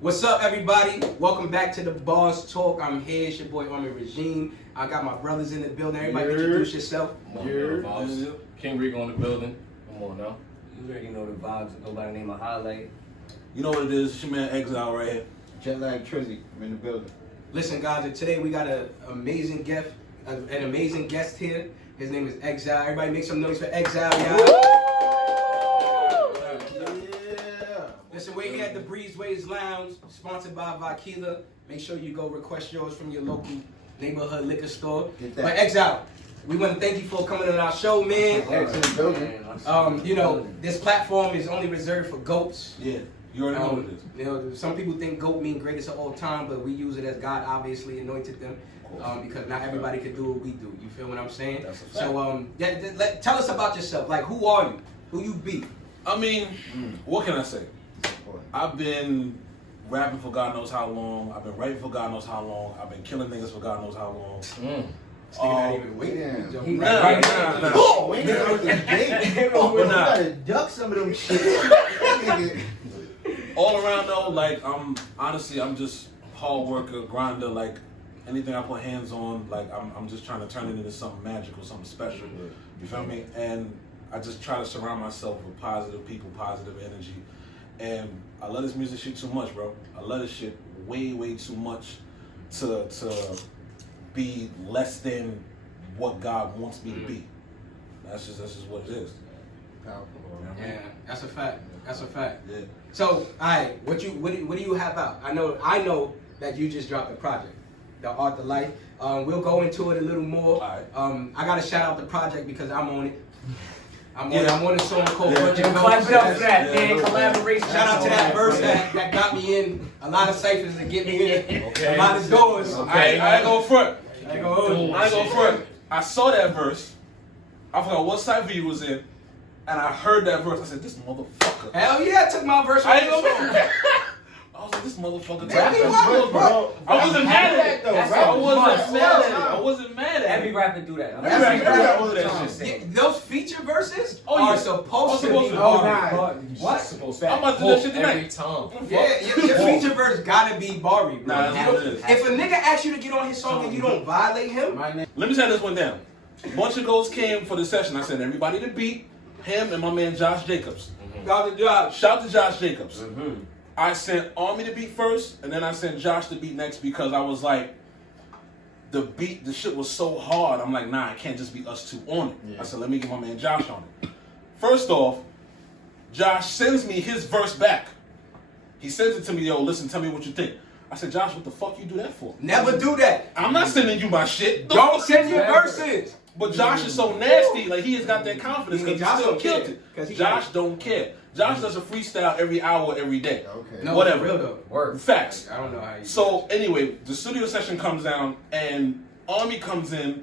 What's up, everybody? Welcome back to TheBarsTalk. I'm here, it's your boy Army Regime. I got my brothers in the building. Everybody introduce yourself. King Rico in the building. Come on now. You already know the vibes. Go by the name of Xyle. You know what it is? It's your man X-YLE right here. Jet lag Trizzy, I'm in the building. Listen, guys, and today we got an amazing guest here. His name is Xyle. Everybody make some noise for Xyle, y'all. Listen, we're here at the Breezeways Lounge, sponsored by Xyle. Make sure you go request yours from your local neighborhood liquor store. But Xyle, we want to thank you for coming on our show, man. You know, this platform is only reserved for goats. Yeah, you already know what it is. You know, some people think goat mean greatest of all time, but we use it as God obviously anointed them. Because not everybody can do what we do. You feel what I'm saying? That's a fact. So, tell us about yourself. Like, who are you? Who you be? I mean, what can I say? I've been rapping for God knows how long. I've been writing for God knows how long. I've been killing niggas for God knows how long. Not even waiting. Nah. Oh, we ain't out the gate. Oh, But you nah. gotta duck some of them shit. All around though, like I'm just hard worker, grinder. Like anything I put hands on, like I'm just trying to turn it into something magical, something special. You feel me? And I just try to surround myself with positive people, positive energy. And I love this music shit too much, bro. I love this shit way too much to be less than what God wants me to be. That's just what it is. Powerful. Yeah, that's a fact. That's a fact. Yeah. So, alright, what do you have out? I know that you just dropped a project, The Art, The Life. We'll go into it a little more. Alright. I gotta shout out the project because I'm on it. I'm on a song called Bunch of Clap it up for that, Goats. man. Collaboration. Shout out to that verse that got me in a lot of ciphers to get me in a lot of doors. I ain't go front. I ain't go front. I saw that verse. I forgot what cypher you was in, and I heard that verse. I said, "This motherfucker." Hell yeah, I took my verse. I ain't gonna. I was like, "This motherfucker." Bro. I wasn't mad at it. That's I wasn't mad at it. Every rapper do that. Every rapper do that shit. Those feature verses Oh, yeah. are supposed to be Supposed to be. hard. What? Supposed to I'm about to do that shit tonight. every time. Yeah, your feature verse gotta be Barry, bro. Nah, that's what it is. If a nigga asks you to get on his song and you don't violate him, My name. Let me say this one down. Bunch of Goats came for the session. I said, everybody to beat him and my man Josh Jacobs. got the job. Shout to Josh Jacobs. I sent Army to beat first, and then I sent Josh to beat next because I was like, the shit was so hard. I'm like, nah, it can't just be us two on it. Yeah. I said, let me get my man Josh on it. First off, Josh sends me his verse back. He sends it to me, yo, listen, tell me what you think. I said, Josh, what the fuck you do that for? Never do that. I'm not sending you my shit. Don't send your verses. But Josh is so nasty, like he has got that confidence because Josh he still don't killed care, it. 'cause he Josh got it. don't care. Josh does a freestyle every hour, every day. Okay. No, Whatever. for real though. Word. Facts. I don't know how you. So anyway, the studio session comes down and Army comes in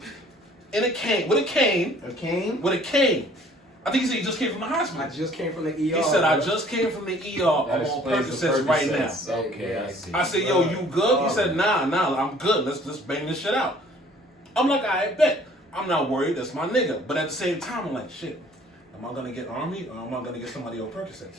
a cane, with a cane. A cane? With a cane. I think he said he just came from the hospital. I just came from the ER. He said, I bro. just came from the ER. I'm on Percocets right now. Okay, I see. I said, yo, you good? He said, nah, I'm good. Let's bang this shit out. I'm like, I bet. I'm not worried. That's my nigga. But at the same time, I'm like, shit. Am I gonna get Army or am I gonna get somebody on Percocets?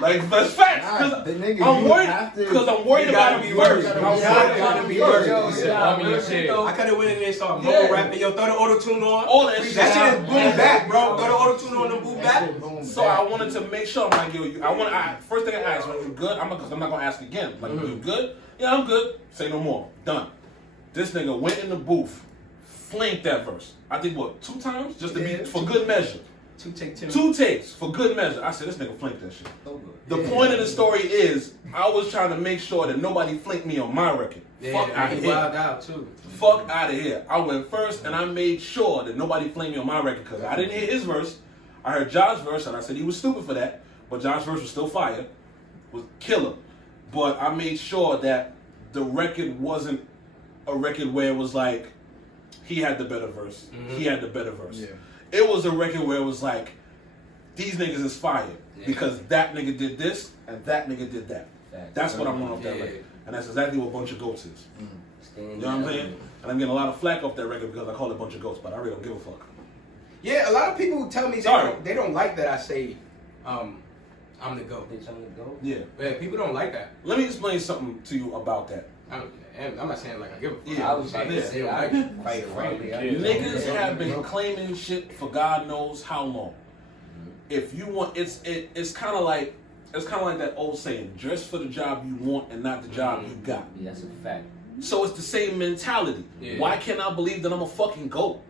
Like that's facts. Cause Nah, the nigga, I'm you worried. have to- Cause I'm worried You gotta about be him worse. first. You I'm worried. gotta be worse. Yeah. I could have went in there and started Yeah. mumble rapping. Yo, throw the auto tune on. All that shit. That shit is boom back, bro. Throw the auto tune on and boom back. So I wanted to make sure. I'm like, yo, first thing I asked, when you good? Cause I'm not gonna ask again. Like, you good? Yeah, I'm good. Say no more. Done. This nigga went in the booth, flanked that verse. I think what, 2 times? Just to be for good measure. 2 takes for good measure. I said, this nigga flanked that shit. The point of the story is, I was trying to make sure that nobody flanked me on my record. Fuck out of he here. wild out too. Fuck out of here. I went first and I made sure that nobody flamed me on my record because I didn't hear his verse. I heard Josh's verse and I said he was stupid for that, but Josh's verse was still fire, was killer. But I made sure that the record wasn't a record where it was like, he had the better verse, he had the better verse. Yeah. It was a record where it was like, these niggas is fire because that nigga did this and that nigga did that. That's what I'm on off that record. And that's exactly what Bunch of Goats is. You know what I'm saying? And I'm getting a lot of flack off that record because I call it Bunch of Goats, but I really don't give a fuck. Yeah, a lot of people tell me they don't like that I say I'm the GOAT. Bitch, I'm the GOAT. Yeah. Yeah, people don't like that. Let me explain something to you about that. I'm not saying like I give a fuck. Yeah, I was about to say, I quite frankly, Niggas have been claiming shit for God knows how long. If you want, it's kind of like that old saying: dress for the job you want and not the job you got. Yeah, that's a fact. So it's the same mentality. Yeah. Why can't I believe that I'm a fucking GOAT?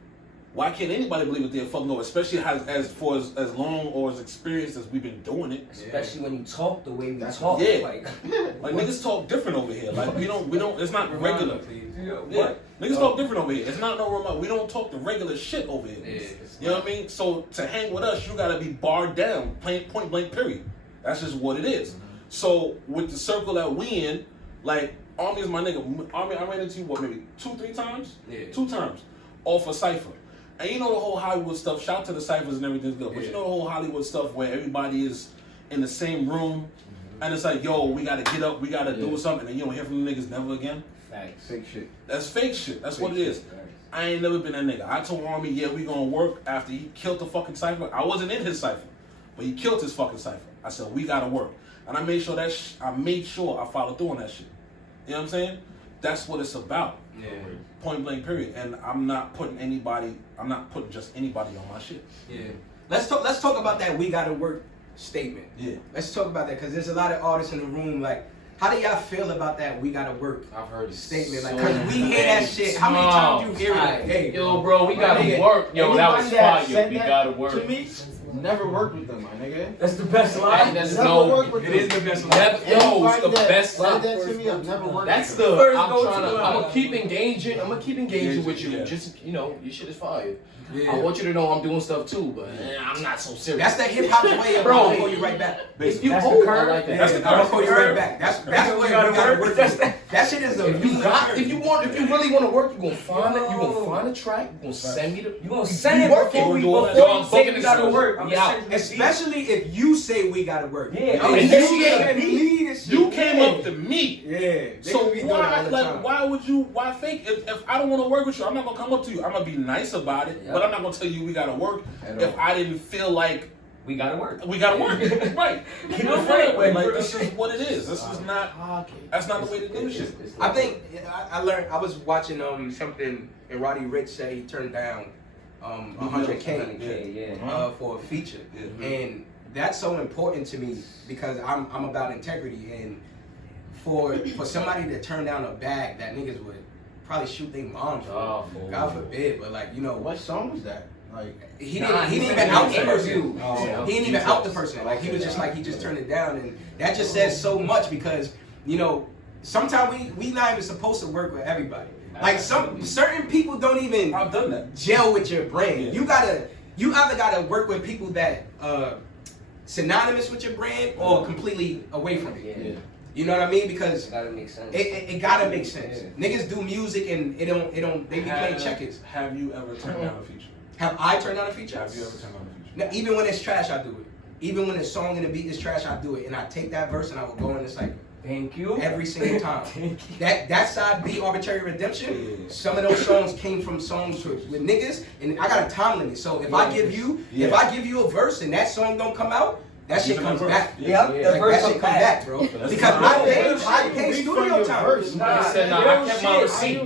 Why can't anybody believe that they're a fucking GOAT? Especially as long or as experienced as we've been doing it. Especially when you talk the way we talk. Yeah. Like Niggas talk different over here. Like we don't. It's not regular. Yeah. What? Niggas talk different over here. It's not no remote. We don't talk the regular shit over here. Yeah, You know what I mean? So to hang with us, you gotta be barred down, point blank, period. That's just what it is. So with the circle that we in, like Army is my nigga. Army, I ran into you maybe 2-3 times? Yeah. 2 times. Off a cypher. And you know the whole Hollywood stuff, shout to the ciphers and everything's good. But you know the whole Hollywood stuff where everybody is in the same room and it's like, yo, we gotta get up, we gotta do something, and you don't hear from the niggas never again. Facts. Fake shit. That's fake shit. That's what it is. I ain't never been that nigga. I told Army, yeah, we gonna work after he killed the fucking cypher. I wasn't in his cypher, but he killed his fucking cypher. I said, we gotta work. And I made sure I followed through on that shit. You know what I'm saying? That's what it's about. Yeah. Point blank, period. And I'm not putting just anybody on my shit. Yeah. Let's talk about that we gotta work statement. Yeah. Let's talk about that because there's a lot of artists in the room. Like, how do y'all feel about that we gotta work I've heard it statement? Like, so cause we hear that shit. How many times you hear it? Like, hey, Yo, bro, we gotta nigga, work. Yo, that was Anybody that fire. said We that gotta work. To me, never worked with them, my nigga. That's the best line. That's Never no. worked with it is the best line. Never, yo, it's Anybody the that best said line. that to me, I've never worked That's with the. them. First I'm go-to trying to. line. I'm gonna keep engaging. I'm gonna keep engaging with you. Yeah. Just your shit is fire. Yeah. I want you to know I'm doing stuff too, but I'm not so serious. That's the hip hop way of Bro. I'm gonna call you right back. If you That's the I curve. like that. That's the I'm gonna curve. call you right back. That's the way we gotta work. That shit is a If you really want to work, you gonna find it. You gonna find a track. You gonna send me the. You gonna send it work before it. we Yo, I'm say booking we the gotta shows. work. I'm Yeah. sending you the beat. Especially if you say we gotta work. Yeah. I'm And you you get get lead and shit. You came up to me. Yeah. They So be doing it all the time. why fake? If I don't want to work with you, I'm not gonna come up to you. I'm gonna be nice about it, but I'm not gonna tell you we gotta work if I didn't feel like We gotta work. we gotta work. Right. Keep You know it what I'm saying? straight. Like this is what it is. This is not. That's not the way to do shit. I think I learned. I was watching something, and Roddy Ricch said he turned down 100K for a feature, and that's so important to me because I'm about integrity, and for somebody to turn down a bag that niggas would probably shoot their moms for, Oh, God forbid, but like What song was that? Like, he didn't even out the person. Oh, He didn't even out the person. Like he was just like he just turned it down, and that just says so much because sometimes we not even supposed to work with everybody. Like certain people don't even I've done that. gel with your brand. Yeah. You either gotta work with people that synonymous with your brand or completely away from it. Yeah. You know what I mean? Because It gotta make sense. it gotta make sense. Yeah. Niggas do music and it don't they be playing checkers. Have you ever turned down a feature? Have I turned down a feature? Have you ever turned down a feature? Now, even when it's trash, I do it. Even when the song and the beat is trash, I do it. And I take that verse and I will go in the cycle. Thank you. Every single time. That side B, Arbitrary Redemption, Yeah. some of those songs came from songs with niggas, and I got a time limit. So if I give you a verse and that song don't come out, that shit comes back. Yeah, Like, that shit come back, bro. Because I paid studio time. I said, nah, I kept my receipt.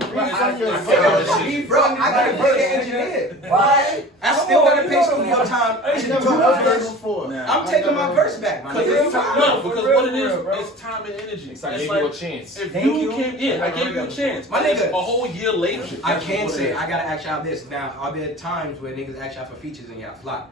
Bro, I gotta pay the engineer. Why? I still gotta pay studio time to do a verse. before. I'm taking my verse back, man. Because what it is, it's time and energy. It's like I gave you a chance. If Thank you you. can, I gave you a chance. My nigga. A whole year later. I can say I gotta ask y'all this. Now, are there times where niggas ask y'all for features and y'all flop?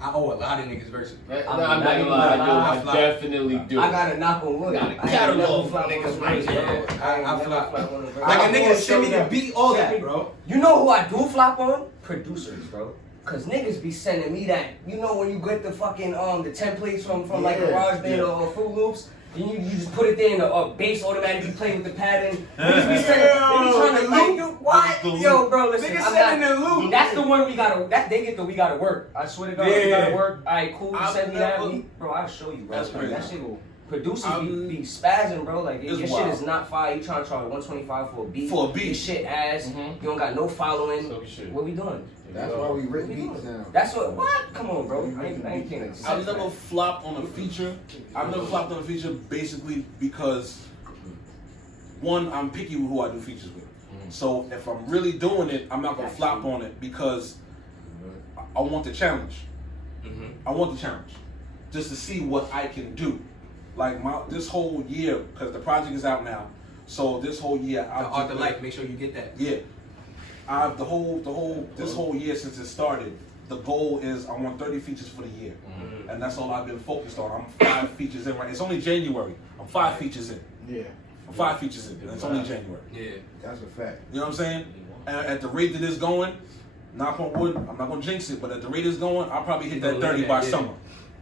I owe a lot of niggas verses. I'm not gonna lie, I I definitely do. I gotta knock on wood. Gotta I ain't catalog never flop niggas on right verse, there. bro. I ain't never flop. flop on a verse. Like a nigga send me the beat, all that, bro. You know who I do flop on? Producers, bro. Cause niggas be sending me that. You know when you get the fucking the templates from like GarageBand or Fruit Loops, and you just put it there and the bass automatically play with the pattern. Niggas be sending, they be trying to like, what? Yo, bro, listen. Niggas I'm sending not- the loop. That's the one we gotta. They get the we gotta work. I swear to God, we Yeah. gotta work. Alright, cool. You I've send me that, never- bro. I'll show you, bro. That's Like, crazy. that shit will. Producers I'm- be spazzing, bro. Like your It's shit wild. is not fire. You trying to charge $125 for a beat? For a beat. Your shit ass. Mhm. You don't got no following. So we should. What we doing? That's why we rip beats now. That's what? Come on, bro. I ain't kidding. I've never flopped on a feature. I've never flopped on a feature basically because one, I'm picky with who I do features with. So if I'm really doing it, I'm not gonna flop on it because I want the challenge. I want the challenge, just to see what I can do. Like this whole year, because the project is out now. So this whole year, The Art of Life. Make sure you get that. Yeah, this whole year since it started, the goal is I want 30 features for the year, and that's all I've been focused on. I'm 5 features in right. It's only January. I'm 5 features in. Yeah. I'm 5 features in. And it's only January. Yeah. That's a fact. You know what I'm saying? And at the rate that it's going, knock on wood, I'm not gonna jinx it, but at the rate it's going, I'll probably hit that 30 by summer.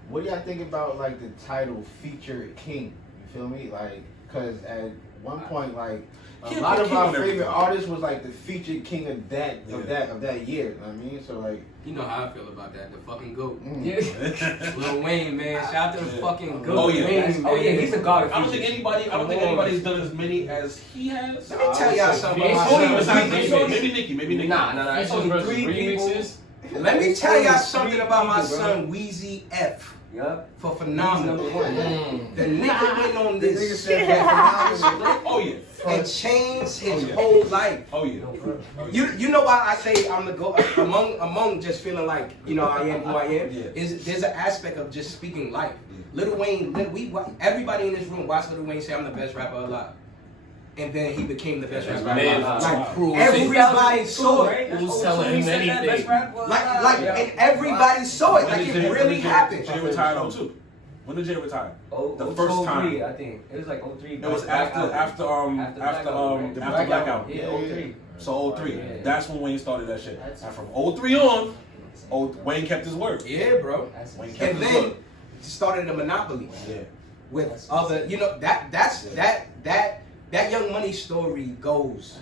What do y'all think about like the title Feature King? You feel me? Like, cause at one point, like a Can't lot put of king our on favorite everything. artists was like the featured king of that year. You know what I mean? So like, You know how I feel about that. The fucking GOAT. Yeah. Lil Wayne, man. Shout out to the fucking GOAT. Oh, yeah. Wayne, Oh yeah, man. he's a god. I don't think anybody's done as many as he has. Let me tell y'all something It's about only myself. Maybe Nicki. Nah. It's only 3 people. Let me tell y'all something Three about my people, bro. son Weezy F Yup. for phenomenal. He's number 1. The nigga went on the nigga this said that Oh yeah. and changed his whole life. Oh yeah. You know why I say I'm the GOAT among just feeling like I am who I am. Yeah. Is there's an aspect of just speaking life. Lil Wayne, everybody in this room watched Lil Wayne say I'm the best rapper alive. And then he became the best rapper Man, alive. like, Like everybody saw it. Who's telling him anything? And everybody saw it. Like it really happened. Jay retired on 02. When did Jay retire? The first time. I think it was like 03. It was after Blackout. Yeah, 03. So 03. Yeah. That's when Wayne started that shit. And from 03 on, Wayne kept his word. Yeah, bro. Wayne kept And his then word. started a monopoly Yeah. with other. That Young Money story goes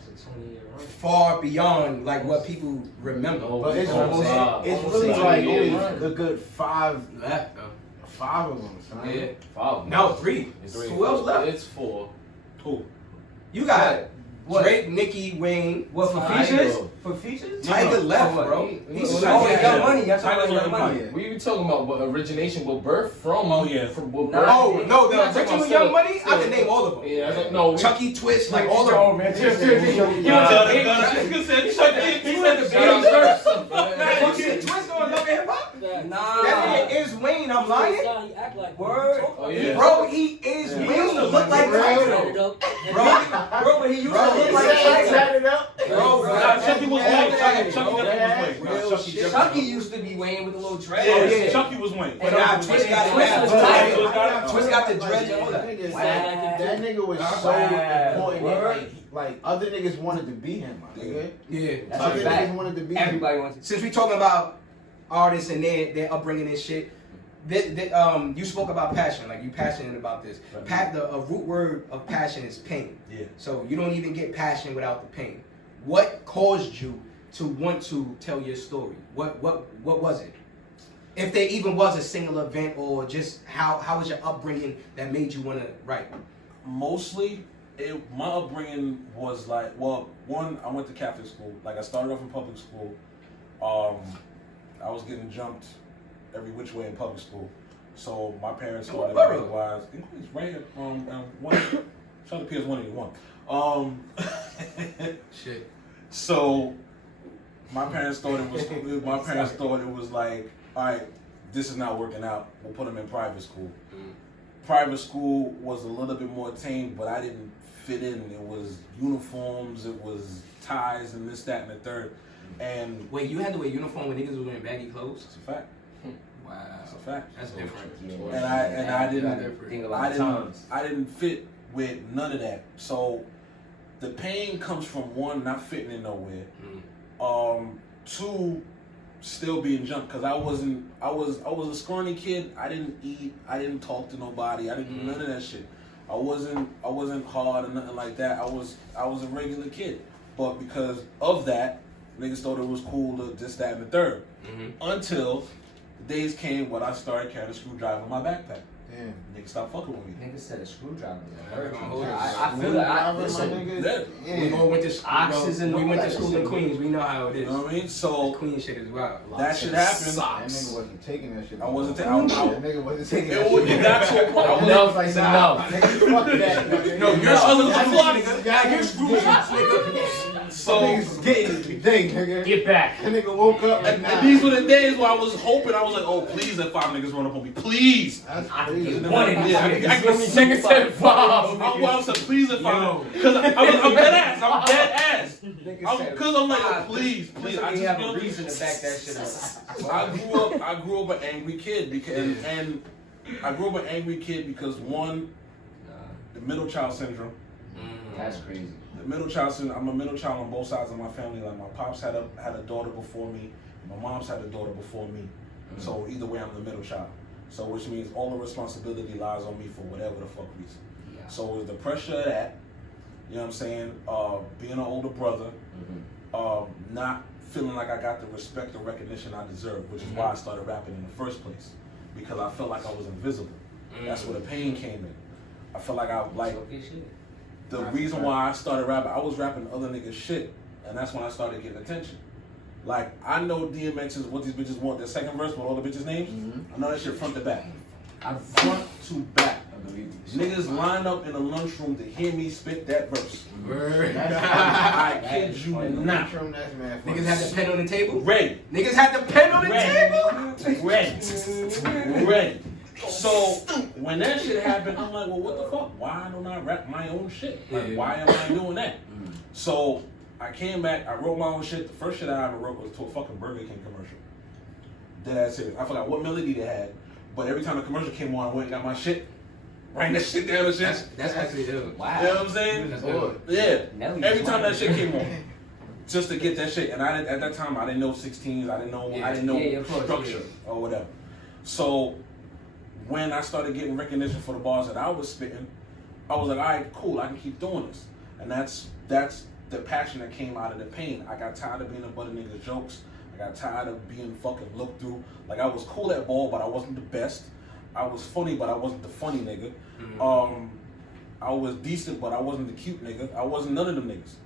far beyond like what people remember. But it's Almost, it's almost really 6 like years. a good 5 Left, though. of them. Son. Yeah. 5. No, 3. It's Who else left? It's 4. Who? You got What? Drake, Nicki, Wayne. What for Tiger. features? For features? Tiger left, For what? bro. He's Oh, oh, yeah. Young Money. Y'all talking Tiger's about Young on Money? Empire. We talking about what origination, what birth from? Oh, yeah. From what Nah. birth? Oh no, the We're not talking original about Young still- Money. I still- can name all of them. Yeah, I don't know. Chucky Twist, like all Yo, of them. man. You Nah. tell the Chucky Twist on Love and Hip Hop. Nah. That nigga is Wayne. I'm lying. He act like Word. Oh, yeah. Bro, he is Yeah. Wayne. He look like Tiger. Bro, Bro, but he used Bro, to look he like said Tiger. it up. Bro, Nah, Chucky was Wayne. Chucky bro. definitely was Wayne. Real Chucky shit. definitely Chucky was used to be Wayne with the little dread. Wayne. yeah. Yeah, Chucky was Wayne. And now Twist got it Twist now. was Twist Tiger. got the dreads and all that. That nigga was so Wow. important. Word. Like other niggas wanted to be him, my nigga. Yeah. That's Other a fact. niggas wanted to be him. Everybody wants to. Since we talking about artists and their upbringing and shit, you spoke about passion. Like you passionate about this. A root word of passion is pain. Yeah. So you don't even get passion without the pain. What caused you to want to tell your story? What was it? If there even was a single event, or just how was your upbringing that made you want to write? Mostly, my upbringing was like, well, one, I went to Catholic school. Like I started off in public school. I was getting jumped every which way in public school. So my parents thought it was wise. It's right here. Shout out to PS 181. Shit. So my parents thought it was. My parents thought it was like, all right, this is not working out. We'll put them in private school. Private school was a little bit more tame, but I didn't fit in. It was uniforms, it was ties, and this, that, and the third. And Wait, you had to wear uniform when niggas was wearing baggy clothes? it's a fact. Wow. It's a fact. That's different. And I Think a lot of times. I didn't fit with none of that. So the pain comes from one, not fitting in nowhere. Two, still being jumped because I was a scrawny kid. I didn't eat. I didn't talk to nobody. I didn't do none of that shit. I wasn't hard or nothing like that. I was a regular kid. But because of that, niggas thought it was cool to this, that, and the third. Until days came when I started carrying a screwdriver in my backpack. Damn. Niggas stopped fucking with me. Nigga said a screwdriver. I I feel like listen. We all went to Oxes and we all went that to school shit. in Queens. We know how it You is. know what I mean? So Queen shit is wild. that shit happened. That nigga wasn't taking that shit. I wasn't That taking. nigga wasn't taking that It shit. got to a point. I was Enough like, is nah, enough. nigga, fuck that. Nigga. No, Your other was a fly, nigga. nigga. Yeah, you're screwed shots, nigga. So Niggas getting it today, nigga. Get back. That nigga woke up at and these were the days where I was hoping. I was like, oh, please let 5 niggas run up on me, please. That's I crazy. get one of these Yeah, niggas. I Nigga said 5. I was like, please let 5. Yo. Because I'm dead ass. I'm dead ass. Nigga said Because I'm like, oh, five. please. Just so I you just have feel a me. reason to back that shit up. I grew up an angry kid because and I grew up an angry kid because one, the middle child syndrome. That's crazy. The middle child syndrome. I'm a middle child on both sides of my family. Like my pops had a daughter before me, my mom's had a daughter before me. So either way, I'm the middle child. So which means all the responsibility lies on me for whatever the fuck reason. Yeah. So with the pressure of that, you know what I'm saying, being an older brother, not feeling like I got the respect or recognition I deserve, which is why I started rapping in the first place, because I felt like I was invisible. That's where the pain came in. I felt like the reason why I started rapping, I was rapping other niggas' shit, and that's when I started getting attention. Like, I know DMX is what these bitches want, their second verse with all the bitches' names. I know that shit front to back. Front to back. Niggas line up in the lunchroom to hear me spit that verse. I kid you not. Niggas had the pen on the table. Ready. Niggas had the pen on the table. Ready. So when that shit happened, I'm like, well, what the fuck? Why don't I rap my own shit? Like, why am I doing that? So I came back, I wrote my own shit. The first shit I ever wrote was to a fucking Burger King commercial. Dead serious. I forgot what melody they had, but every time the commercial came on, I went and got my shit, rang that shit down and shit. That's actually ill. Wow. You know what I'm saying? That's good. Yeah. Every time that shit came on, just to get that shit. And I at that time I didn't know 16s. I didn't know structure or whatever. So when I started getting recognition for the bars that I was spitting, I was like, all right, cool. I can keep doing this. And that's the passion that came out of the pain. I got tired of being a butt of niggas' jokes. I got tired of being fucking looked through. Like, I was cool at ball, but I wasn't the best. I was funny, but I wasn't the funny nigga. I was decent, but I wasn't the cute nigga. I wasn't none of them niggas.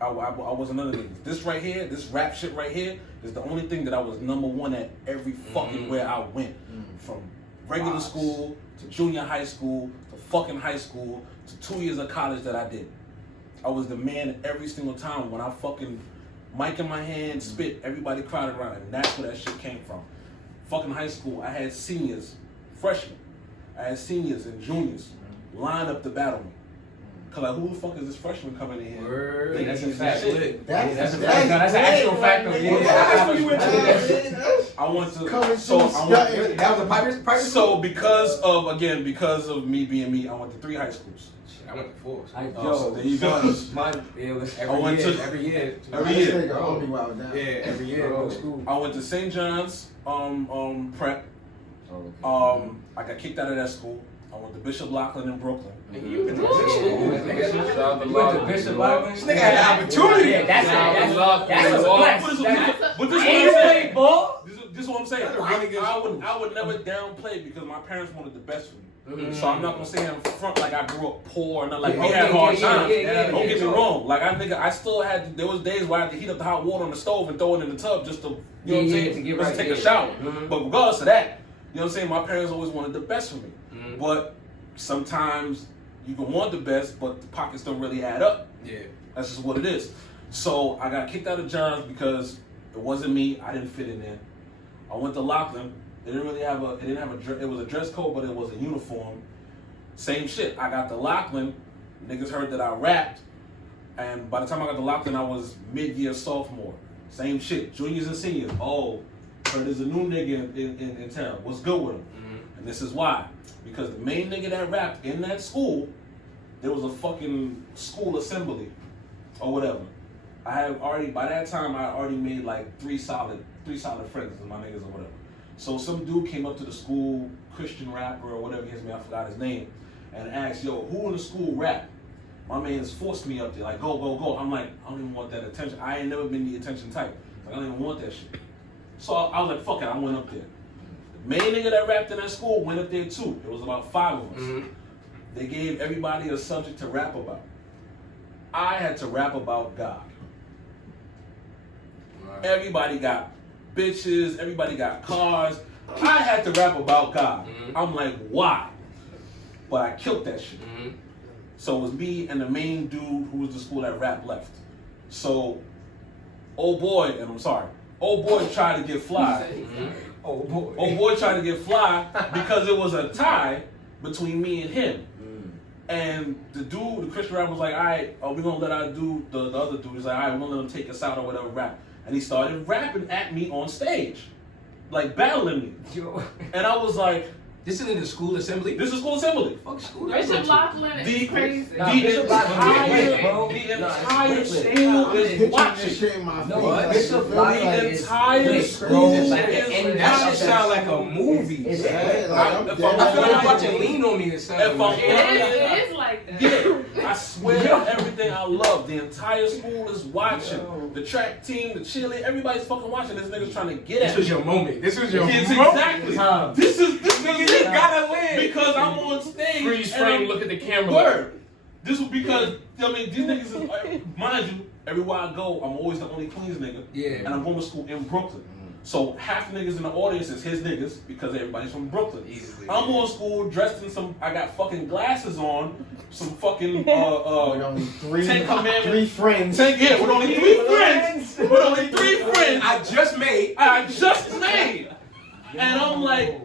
I wasn't none of them niggas. This right here, this rap shit right here, is the only thing that I was #1 at every fucking where I went. From regular school, to junior high school, to fucking high school, to 2 years of college that I did. I was the man every single time. When I fucking mic in my hand, spit, everybody crowded around, and that's where that shit came from. Fucking high school, I had seniors, freshmen, I had seniors and juniors line up to battle me. Cause like, who the fuck is this freshman coming in here? Yeah, that's a fact. That's an actual fact. I want to. That was a private school? So because of me being me, I went to 3 high schools. Shit, I went to 4. So there you go. Every year. Yeah, every year. Go to school. I went to St. John's prep. I got kicked out of that school. I went to Bishop Lachlan in Brooklyn. You went to Bishop Lachlan. This nigga had an opportunity. That's a flex. But this Ain't play ball. This is what I'm saying. I would never downplay because my parents wanted the best for me. So I'm not gonna say in front like I grew up poor and like we had hard times. Don't get me wrong. Like I still had. There was days where I had to heat up the hot water on the stove and throw it in the tub just to you know what I'm saying, just take a shower. But regardless of that, you know what I'm saying. My parents always wanted the best for me. But sometimes you can want the best, but the pockets don't really add up. Yeah, that's just what it is. So I got kicked out of John's because it wasn't me. I didn't fit in there. I went to Lachlan. It didn't have a. It was a dress code, but it was a uniform. Same shit. I got to Lachlan. Niggas heard that I rapped, and by the time I got to Lachlan, I was mid-year sophomore. Same shit. Juniors and seniors. Oh, heard there's a new nigga in town. What's good with him? And this is why. Because the main nigga that rapped in that school, there was a fucking school assembly or whatever. I had already, by that time, I already made like three solid friends with my niggas or whatever. So some dude came up to the school, Christian rapper or whatever his name, I forgot his name, and asked, yo, who in the school rap? My man's forced me up there, like, go, go, go. I'm like, I don't even want that attention. I ain't never been the attention type. Like, I don't even want that shit. So I was like, fuck it, I went up there. Main nigga that rapped in that school went up there too. It was about 5 of us. Mm-hmm. They gave everybody a subject to rap about. I had to rap about God. Right. Everybody got bitches, everybody got cars. I had to rap about God. Mm-hmm. I'm like, why? But I killed that shit. Mm-hmm. So it was me and the main dude who was the school that rap left. So, old boy tried to get fly. Mm-hmm. Oh boy. Old boy tried to get fly because it was a tie between me and him. And the dude, the Christian rapper was like, all right, we're going to let our dude, the other dude, he's like, all right, we're going to let him take us out or whatever, rap. And he started rapping at me on stage, like battling me. Yo. And I was like, This is in the school assembly? this is school assembly. Fuck school. Bishop Laughlin The- is crazy. Nah, The Bishop Laughlin is lit, bro. entire Nah, it's lit. school I'm is picturing this watching. shit in my No, face. Bishop You feel me? Laughlin Like, is entire lit, school bro. is Like, and That shit sound like a movie. It's yeah, like, I'm If dead. I'm I feel like I'm Yeah. watching Lean on Me or something. If I'm- It is like that. Yeah, I swear everything I love, the entire school is watching. The track team, the cheerleader, everybody's fucking watching. This nigga's trying to get This at was me. your moment. This was your Yes, moment. exactly. Time. This is You gotta win. because I'm on stage. Freeze and frame, I'm- look at the camera. Word. This was because I mean these niggas is mind you, everywhere I go, I'm always the only Queens nigga. Yeah. And I'm going to school in Brooklyn. So half the niggas in the audience is his niggas because everybody's from Brooklyn. Easily, I'm yeah. going to school dressed in I got fucking glasses on, some fucking With only Ten Commandments. three friends. with only 3 friends. With only 3 friends I just made. I just made. And I'm like,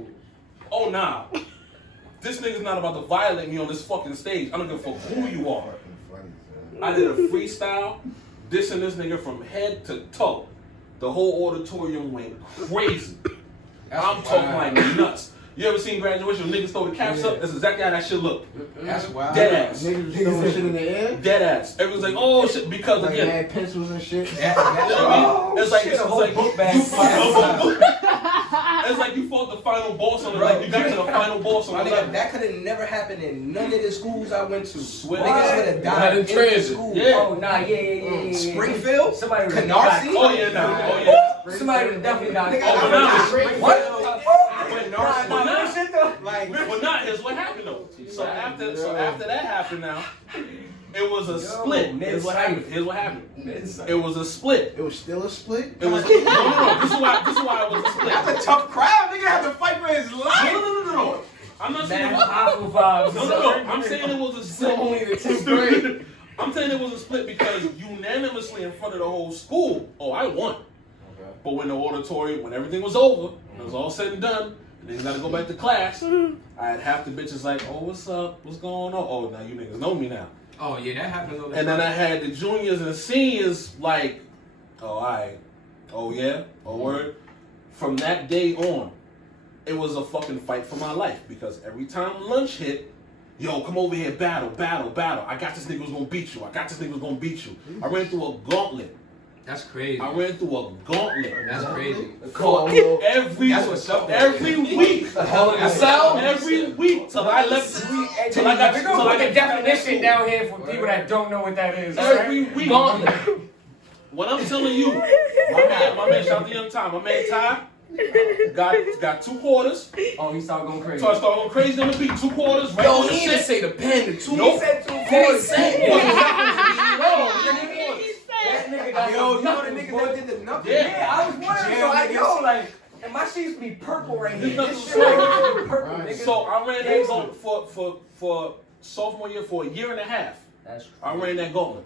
oh nah. This nigga's not about to violate me on this fucking stage. I don't give a fuck who you are. I did a freestyle, dissing this nigga from head to toe. The whole auditorium went crazy. I'm talking like nuts. You ever seen graduation when niggas throw the caps up? That's exactly how that shit look. That's wild. Dead ass. Niggas throwing shit in the air. Dead ass. Everyone's like, oh shit, because Like again. had pencils and shit. You know what I mean? It's like shit, it's a whole like book bag. it's like you fought the final boss on the like you got to the final boss on My the nigga, level. that could have never happened in none of the schools I went to. Swear. Niggas would have Right died in in transit. school. Yeah. Oh, nah, yeah. Springfield? Somebody would've Canarsie? Oh yeah, nah. Oh yeah. Somebody would have definitely got Nigga, Oh, I but went nah. to Springfield. What? I went to Nah, Narcy. nah, no shit though. Like, But not here's what happened though. So after that happened now, it was a split. Here's what happened. Here's what happened. It was a split. It was still a split. It was no. This is why it was a split. that's a tough crowd. Nigga had to fight for his life. No. I'm not saying Man, it was, powerful vibes. no. I'm saying it was a split. Only the 10th grade. I'm saying it was a split because unanimously in front of the whole school, I won. But when the auditorium, when everything was over, when it was all said and done, and niggas got to go back to class, I had half the bitches like, oh, what's up? What's going on? Oh, now you niggas know me now. Oh, yeah, that happens all the And then time. I had the juniors and the seniors like, oh, all right. Oh, yeah? Oh, word? From that day on, it was a fucking fight for my life because every time lunch hit, yo, come over here, battle. I got this nigga who's gonna beat you. I ran through a gauntlet. That's crazy. I ran through a gauntlet. That's crazy. Every That's what's up, though. every week. Every week till I left. Till I got We're gonna put the definition down here for people that don't know what that is. every right? week. Gauntlet. What I'm telling you, my man, shout out to Young Ty. My man Ty got 2 quarters. Oh, he started going crazy. So I started going crazy on the beat. 2 quarters. Right Yo, on the he didn't shit. say the pen, the two. Nope. He said 2 He quarters. said That nigga got Yo, some you know the knuckles, nigga boy. that did the knuckles? Yeah. Yeah, I was wondering. So I know, like, and my sheets be purple right here. His This knuckles shit right here be purple, Right. nigga. So I ran that gauntlet for sophomore year for a year and a half. That's I ran that gauntlet.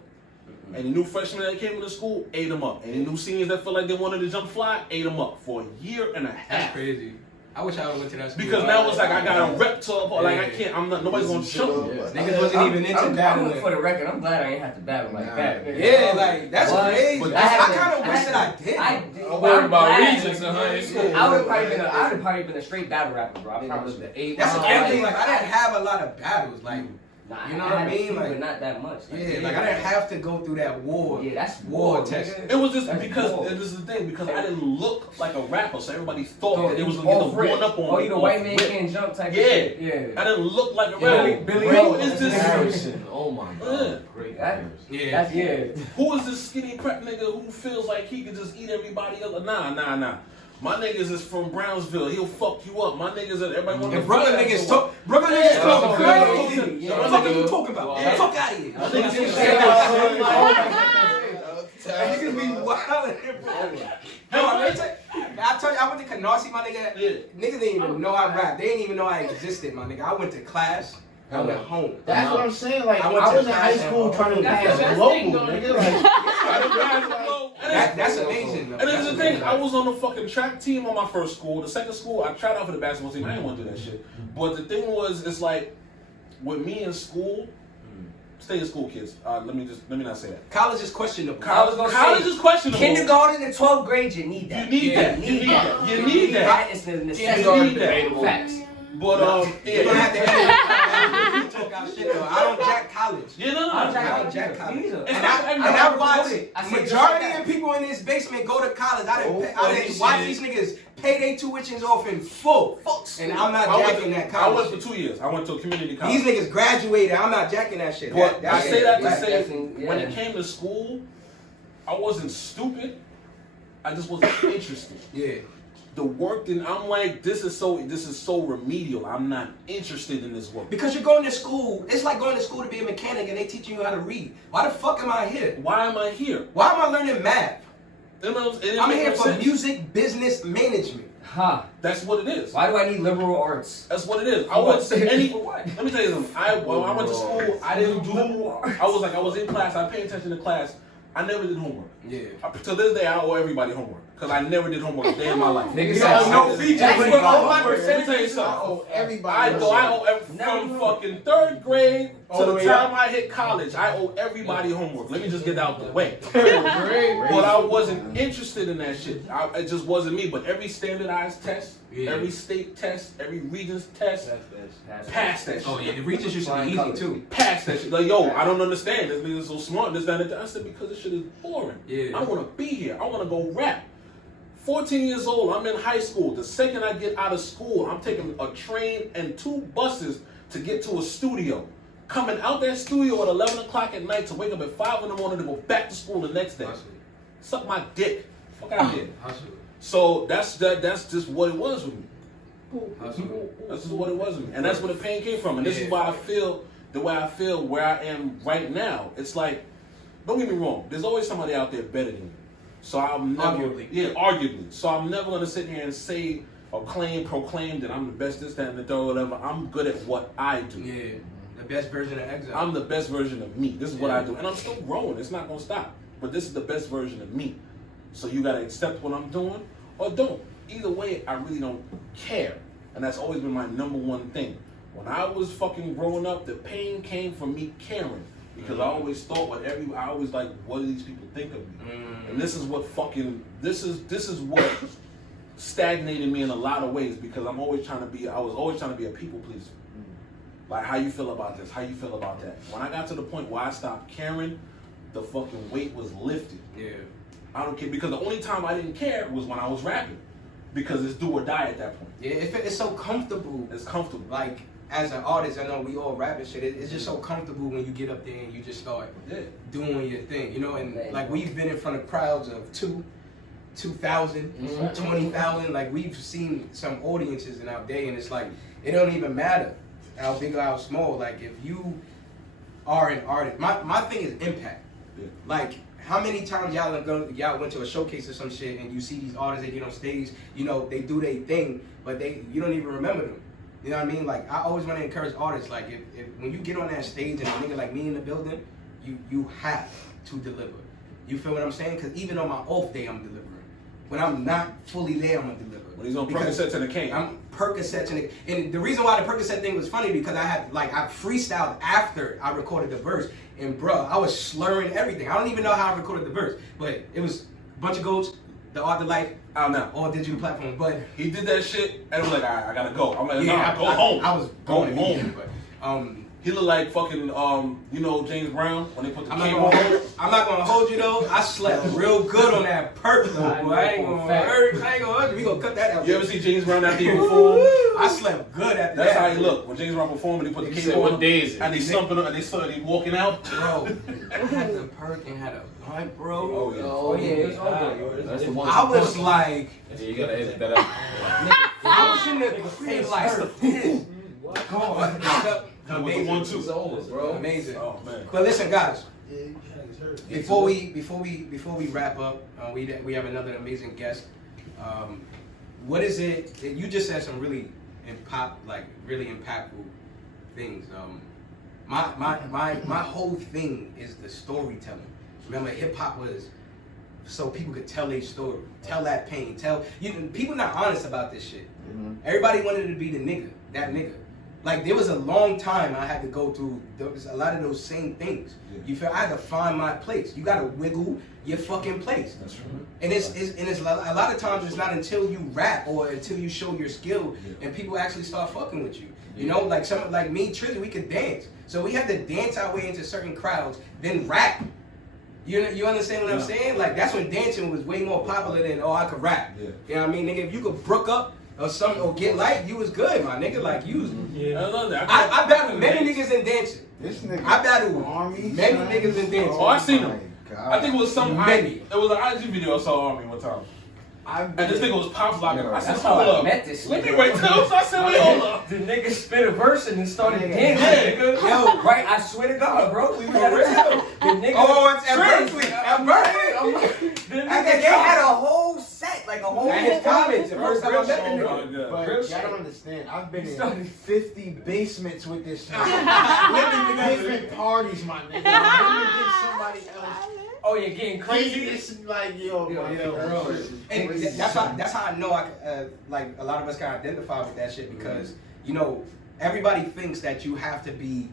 And the new freshmen that came into school ate them up. And the new seniors that felt like they wanted to jump fly ate them up for a year and a That's half. crazy. I wish I went to that school. Because now it's like I got a rep to like I can't. I'm not. Nobody's gonna choke me. Niggas wasn't even into I'm battling. for the record, I'm glad I ain't have to battle like that. nigga. Yeah, like, that's What? crazy. But I kind of wish that I did. I did. I'm worried about glad. Regents in high school. I would have probably been a straight battle rapper, bro. I promise you. That's the thing. Like, I didn't have a lot of battles. Like, Nah, you know I what I had a mean? few, Like, but not that much. yeah, like I didn't have to go through that war. Yeah, that's war war, test. nigga. It was just That's because cool. this is the thing because I didn't look like a rapper, so everybody thought Oh, that it was gonna all get the French. one up on Oh, me. you the off white man rip. can't jump type Yeah. of shit? Yeah. I didn't look like a Yeah, rapper. Billy Who Joel. is this? Harrison. Oh my Yeah. god. Great That- comparison. Yeah. That's, yeah. Who is this skinny crap nigga who feels like he can just eat everybody else? Nah. My niggas is from Brownsville. He'll fuck you up. My niggas, everybody want to. And Brooklyn niggas talk crazy. Yeah. What the fuck are you talking about? Yeah. Fuck out of here. Niggas be wild. I told you, I went to Canarsie, my nigga. Yeah. Niggas didn't even know I rap. They didn't even know I existed, my nigga. I went to class. I went home. That's what I'm saying. Like I I, went to was in high class school and- trying to That's the pass best global, thing going nigga. on. Like That's amazing, though. And then the thing, I was on the fucking track team on my first school. The second school, I tried out for the basketball team. I didn't want to do that shit. But the thing was, it's like, with me in school, stay in school, kids. Let me not say that. College is questionable. College is questionable. Kindergarten and 12th grade, you need that. You need that. You need that. You need that. It's a You necessity. need that. Facts. But You don't have to talk out shit though. I don't jack college. Yeah, no. I don't jack college. Me neither. And I watch majority that. of people in this basement go to college. I didn't Oh, watch shit. these niggas pay their tuitions off in full. And I'm not jacking that I college. went for 2 years. I went to a community college. These niggas graduated. I'm not jacking that shit. But I say that to Black say, definitely, when yeah. it came to school, I wasn't stupid. I just wasn't interested. Yeah. The work, then I'm like, this is so remedial. I'm not interested in this work. Because you're going to school. It's like going to school to be a mechanic and they teaching you how to read. Why the fuck am I here? Why am I here? Why am I learning math? It I'm makes here no for sense. music business management. Huh. That's what it is. Why do I need liberal arts? That's what it is. I wouldn't say any. For what? Let me tell you something. When I went to school, I didn't do. I was in class. I paid attention to class. I never did homework. Yeah. To this day, I owe everybody homework because I never did homework a day in my life. Niggas Yo, say no feature. That's Let what me all my Let me tell you I something. owe everybody. I owe from fucking third grade All to the the way time up. I hit college. I owe everybody homework. Let me just get out the way. Great. But I wasn't interested in that shit. It just wasn't me. But every standardized test, Yeah. every state test, every region's test, passed that shit. Oh yeah, the regions used to be easy too. Passed that shit. Like, yo, I don't understand. This nigga's so smart. This, that, and that. I said, because this shit is boring. Yeah. I want to be here. I want to go rap. 14 years old, I'm in high school. The second I get out of school, I'm taking a train and 2 buses to get to a studio. Coming out that studio at 11 o'clock at night to wake up at 5 in the morning to go back to school the next day. Suck my dick. Fuck out of here. So that's just what it was with me. That's just what it was with me. And that's where the pain came from. And this is why I feel the way I feel where I am right now. It's like, don't get me wrong, there's always somebody out there better than me. So I'm never, arguably. So I'm never gonna sit here and say or proclaim that I'm the best, this, that, and the third, whatever. I'm good at what I do. Yeah. The best version of Xyle. I'm the best version of me. This is what I do. And I'm still growing. It's not gonna stop. But this is the best version of me. So you gotta accept what I'm doing or don't. Either way, I really don't care. And that's always been my number one thing. When I was fucking growing up, the pain came from me caring. Because I always thought I always like, what do these people think of me? And this is what this is what stagnated me in a lot of ways because I was always trying to be a people pleaser. Like, how you feel about this? How you feel about that? When I got to the point where I stopped caring, the fucking weight was lifted. Yeah. I don't care, because the only time I didn't care was when I was rapping. Because it's do or die at that point. Yeah, it's so comfortable. It's comfortable. Like, as an artist, I know we all rap and shit. It's just so comfortable when you get up there and you just start doing your thing, you know. And like we've been in front of crowds of 2,000, 20,000. Like we've seen some audiences in our day, and it's like it don't even matter how big or how small. Like if you are an artist, my thing is impact. Yeah. Like how many times y'all went to a showcase or some shit and you see these artists that get on stage, you know, they do their thing, but you don't even remember them. You know what I mean? Like I always want to encourage artists, like if when you get on that stage and a nigga like me in the building, you have to deliver. You feel what I'm saying? Because even on my off day, I'm delivering. When I'm not fully there, I'm gonna deliver. When he's on Percocets and the cane. I'm Percocets and the reason why the Percocet thing was funny because I freestyled after I recorded the verse, and bro, I was slurring everything. I don't even know how I recorded the verse, but it was a bunch of goats, the art of life, out now. all digital platforms. But He did that shit and it was like, I gotta go. I'm like, yeah, go home. I was Go going home. immediately, but He look like fucking you know James Brown when they put the I'm cape not on. gonna hold you though. I slept real good on that perk though, boy. I ain't gonna hurt you. We gonna cut that out. You ever see James Brown after he performed? I slept good after That's that. how he looked. When James Brown performed and he put the He cape said, on, "What day is it?" and they stumping up and they started walking out. Bro, I had the perk and had a blunt, bro. Oh yeah. Oh yeah, it's all good. That's the one. I was like, Yeah, you gotta edit that out. I was in the crib like this. God, Amazing. amazing. It's over, bro. Amazing. Oh man. But listen, guys. Before we wrap up, we have another amazing guest. What is it? You just said some really really impactful things. My whole thing is the storytelling. Remember, hip hop was so people could tell their story, tell that pain, people not honest about this shit. Mm-hmm. Everybody wanted to be that nigga. Like there was a long time I had to go through a lot of those same things. Yeah. You feel I had to find my place. You gotta wiggle your fucking place. That's true. And it's a lot of times it's not until you rap or until you show your skill and people actually start fucking with you. You know, like some like me, Trizzy, we could dance. So we had to dance our way into certain crowds, then rap. You understand what I'm saying? Like that's when dancing was way more popular than I could rap. Yeah. You know what I mean, nigga? If you could brook up or something or get light, you was good, my nigga. Like you was. I love that. I battled many niggas in dancing. This nigga. I battled Army. many son. niggas in dancing. Oh, I seen my him. God. I think it was some. Many. It was an IG video I saw Army one time. I've And this nigga was pops like, I said, That's how hold I up. met this Let me nigga. wait till. So I said, wait, hold up. The nigga spit a verse and then started dancing, Yeah. nigga. Yo. Right, I swear to God, bro. We were at For a real? the nigga. Oh, it's at Tripped. Berkeley. At Berkeley. The At nigga, the they top. had a whole set, like a whole. At his college, the first time I met the Oh, nigga. my God. But Real y'all shit. don't understand. I've been You in started- 50 basements with this nigga. Living in different parties, my nigga. Let me get somebody else. Oh, you're getting crazy. It's like, yo, my bro. And nigga. that's how I know like a lot of us can identify with that shit because you know everybody thinks that you have to be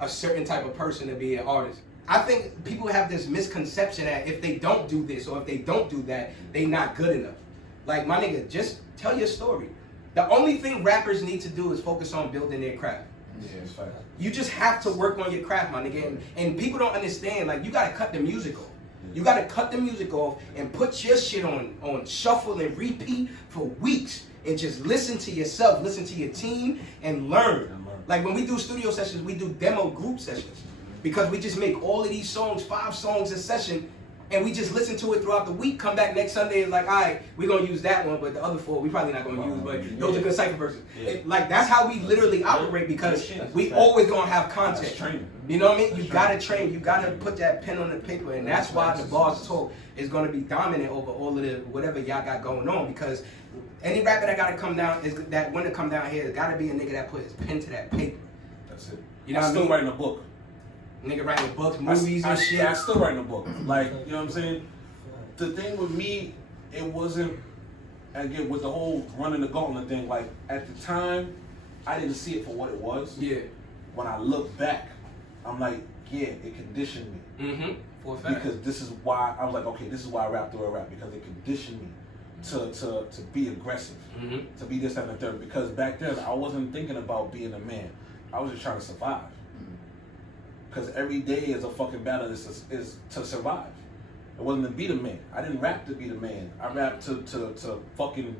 a certain type of person to be an artist. I think people have this misconception that if they don't do this or if they don't do that, they not good enough. Like my nigga, just tell your story. The only thing rappers need to do is focus on building their craft. Yeah, it's fact. You just have to work on your craft, my nigga. And people don't understand, like, you gotta cut the music off. You gotta cut the music off and put your shit on shuffle and repeat for weeks. And just listen to yourself, listen to your team, and learn. Like, when we do studio sessions, we do demo group sessions. Because we just make all of these songs, 5 songs a session, and we just listen to it throughout the week. Come back next Sunday and like, all right, we're gonna use that one, but the other 4 we probably not gonna use. But those are good cypher verses. Like that's how we literally operate because we always gonna have content. training. You know what I mean? You gotta train. You gotta put that pen on the paper, and that's why the bars talk is gonna be dominant over all of the whatever y'all got going on. Because any rapper that gotta come down is that when to come down here, it gotta be a nigga that put his pen to that paper. That's it. You know I'm what I still mean? writing a book. Nigga writing books, movies, and shit. I still writing a book. Like, you know what I'm saying? The thing with me, it wasn't, again, with the whole running the gauntlet thing, like, at the time, I didn't see it for what it was. Yeah. When I look back, I'm like, yeah, it conditioned me. Mm-hmm. For a fact. Because this is why, I was like, okay, this is why I rap the way I rap, because it conditioned me to be aggressive, to be this, that, and the third. Because back then, I wasn't thinking about being a man. I was just trying to survive. Because every day is a fucking battle is to survive. It wasn't to be the man. I didn't rap to be the man. I rapped to fucking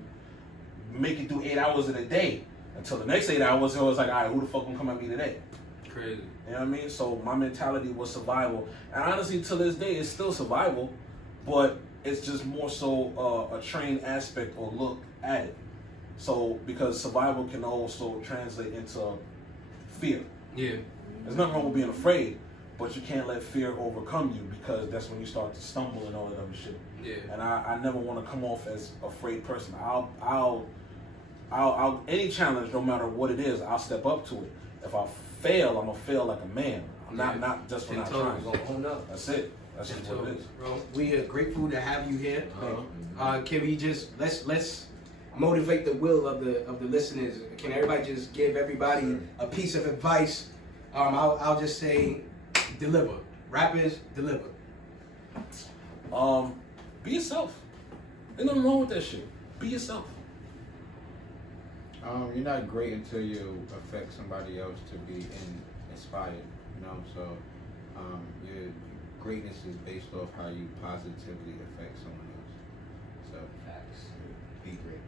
make it through 8 hours in a day. Until the next 8 hours, it was like, all right, who the fuck gonna come at me today? Crazy. You know what I mean? So my mentality was survival. And honestly, to this day, it's still survival. But it's just more so a trained aspect or look at it. So, because survival can also translate into fear. Yeah. There's nothing wrong with being afraid, but you can't let fear overcome you because that's when you start to stumble and all that other shit. Yeah. And I never want to come off as a afraid person. I'll any challenge, no matter what it is, I'll step up to it. If I fail, I'm gonna fail like a man. I'm not just for not trying. Own up. That's it. That's just what it is. Bro, we are grateful to have you here. Can we just let's motivate the will of the listeners? Can everybody just give everybody a piece of advice? I'll just say, deliver. Rappers, deliver. Be yourself. Ain't nothing wrong with that shit. Be yourself. You're not great until you affect somebody else to be in inspired. You know, so your greatness is based off how you positively affect someone else. So be great.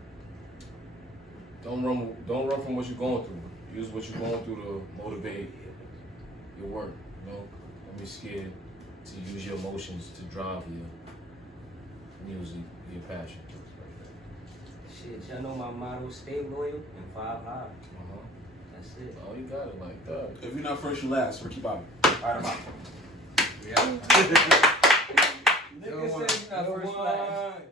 Don't run from what you're going through. Use what you're going through to motivate your work. You know, don't be scared to use your emotions to drive your music, your passion. Shit, y'all know my motto: stay loyal and 5 high. That's it. Oh, you got it like that. If you're not first, you last. Ricky Bobby. All right, I'm out. Yeah. Nigga said he's not first, last.